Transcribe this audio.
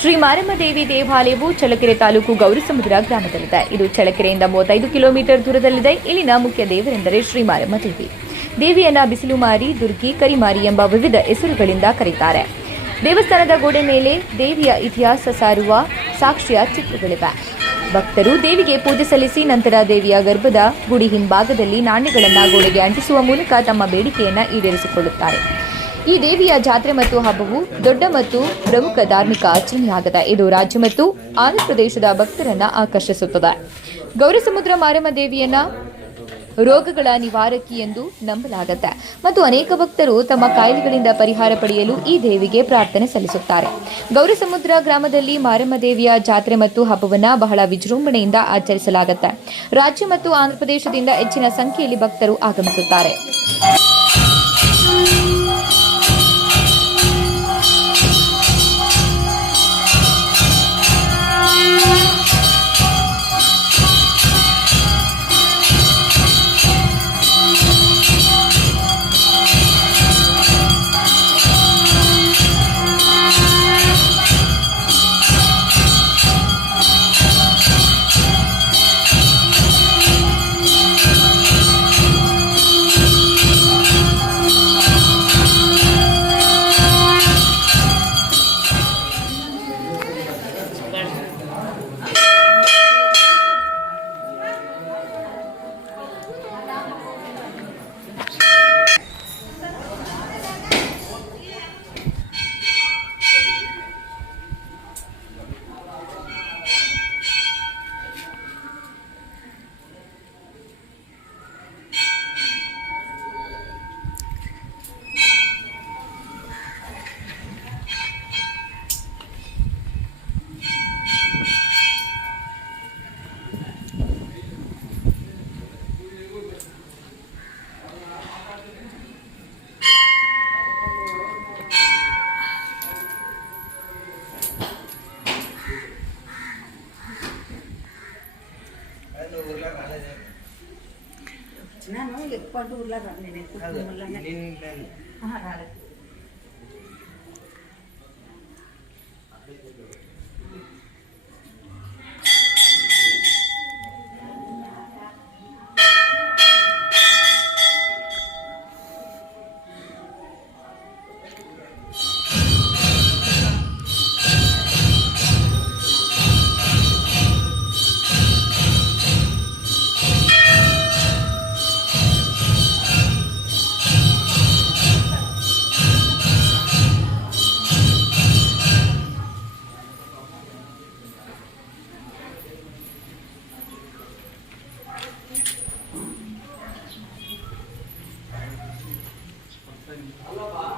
ಶ್ರೀ ಮಾರಮ್ಮ ದೇವಿ ದೇವಾಲಯವು ಚಳ್ಳಕೆರೆ ತಾಲೂಕು ಗೌರಿಸಮುದ್ರ ಗ್ರಾಮದಲ್ಲಿದೆ. ಇದು ಚಳ್ಳಕೆರೆಯಿಂದ ಮೂವತ್ತೈದು ಕಿಲೋಮೀಟರ್ ದೂರದಲ್ಲಿದೆ. ಇಲ್ಲಿನ ಮುಖ್ಯ ದೇವರೆಂದರೆ ಶ್ರೀ ಮಾರಮ್ಮ ದೇವಿ. ದೇವಿಯನ್ನ ಬಿಸಿಲುಮಾರಿ ದುರ್ಗಿ, ಕರಿಮಾರಿ ಎಂಬ ವಿವಿಧ ಹೆಸರುಗಳಿಂದ ಕರೆಯುತ್ತಾರೆ ದೇವಸ್ಥಾನದ ಗೋಡೆ ಮೇಲೆ ದೇವಿಯ ಇತಿಹಾಸ ಸಾರುವ ಸಾಕ್ಷಿಯ ಚಿತ್ರಗಳಿವೆ. ಭಕ್ತರು ದೇವಿಗೆ ಪೂಜೆ ಸಲ್ಲಿಸಿ ನಂತರ ದೇವಿಯ ಗರ್ಭದ ಗುಡಿ ಹಿಂಭಾಗದಲ್ಲಿ ನಾಣ್ಯಗಳನ್ನು ಗೋಡೆಗೆ ಅಂಟಿಸುವ ಮೂಲಕ ತಮ್ಮ ಬೇಡಿಕೆಯನ್ನು ಈಡೇರಿಸಿಕೊಳ್ಳುತ್ತಾರೆ. ಈ ದೇವಿಯ ಜಾತ್ರೆ ಮತ್ತು ಹಬ್ಬವು ದೊಡ್ಡ ಮತ್ತು ಪ್ರಮುಖ ಧಾರ್ಮಿಕ ಆಚರಣೆಯಾಗಿದೆ. ಇದು ರಾಜ್ಯ ಮತ್ತು ಆಂಧ್ರಪ್ರದೇಶದ ಭಕ್ತರನ್ನ ಆಕರ್ಷಿಸುತ್ತದೆ. ಗೌರಿಸಮುದ್ರ ಮಾರಮ್ಮ ದೇವಿಯನ್ನ ರೋಗಗಳ ನಿವಾರಕಿ ಎಂದು ನಂಬಲಾಗುತ್ತೆ. ಮತ್ತು ಅನೇಕ ಭಕ್ತರು ತಮ್ಮ ಕಾಯಿಲೆಗಳಿಂದ ಪರಿಹಾರ ಪಡೆಯಲು ಈ ದೇವಿಗೆ ಪ್ರಾರ್ಥನೆ ಸಲ್ಲಿಸುತ್ತಾರೆ. ಗೌರಿಸಮುದ್ರ ಗ್ರಾಮದಲ್ಲಿ ಮಾರಮ್ಮ ದೇವಿಯ ಜಾತ್ರೆ ಮತ್ತು ಹಬ್ಬವನ್ನ ಬಹಳ ವಿಜೃಂಭಣೆಯಿಂದ ಆಚರಿಸಲಾಗುತ್ತೆ. ರಾಜ್ಯ ಮತ್ತು ಆಂಧ್ರಪ್ರದೇಶದಿಂದ ಹೆಚ್ಚಿನ ಸಂಖ್ಯೆಯಲ್ಲಿ ಭಕ್ತರು ಆಗಮಿಸುತ್ತಾರೆ. ನಾನು ಎಕ್ಕೊಂಡು ಉರ್ಲಾಗ 嗯，好不好？